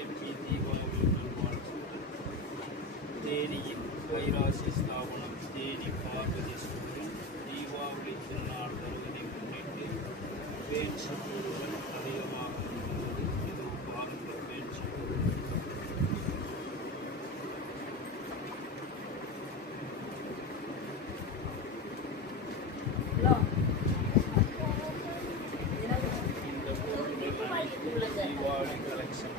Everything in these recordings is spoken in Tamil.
கேபி தீபாவளி நல்வாழ்த்துக்கள். தேனியின் கைராசி ஸ்தாபனம் தேனி பார்வதி ஸ்டோரில் தீபாவளி திருநாள் வருவதை முன்னிட்டு பேச்சுக்களுடன் அதிகமாக இருந்தது. இது பாருங்கள் பேச்சுக்கள். இந்த பொருட்கள் அனைத்தும் தீபாவளி கலெக்ஷன்.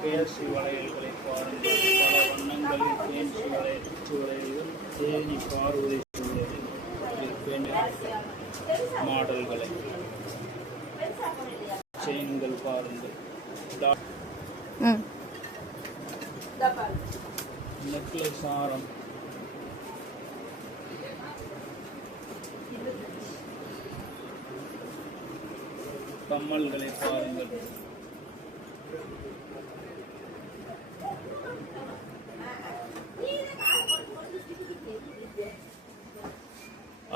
பேச்சு வளையல்களை பாருங்கள். பல வண்ணங்களில் பேச்சு வளையல்கள் தேனி பார்வதி சூழலில் மாடல்களை செயின்கள் பாருங்கள். நெக்லஸ் ஆரம், கம்மல்களை பாருங்கள்.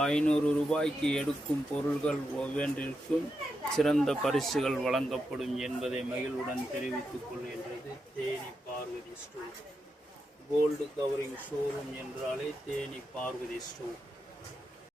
₹500 எடுக்கும் பொருள்கள் ஒவ்வொன்றிற்கும் சிறந்த பரிசுகள் வழங்கப்படும் என்பதை மகிழ்வுடன் தெரிவித்துக் கொள்கின்றது Theni Parvathi store. Gold covering showroom என்றாலே தேனி பார்வதி ஸ்டோர்.